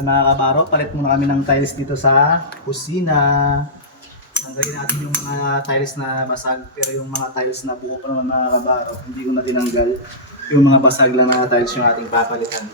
Mga kabaro, palit muna kami ng tiles dito sa kusina. Tanggalin natin yung mga tiles na basag, pero yung mga tiles na buo pa naman mga kabaro, hindi ko na tinanggal. Yung mga basag lang na tiles yung ating papalitan.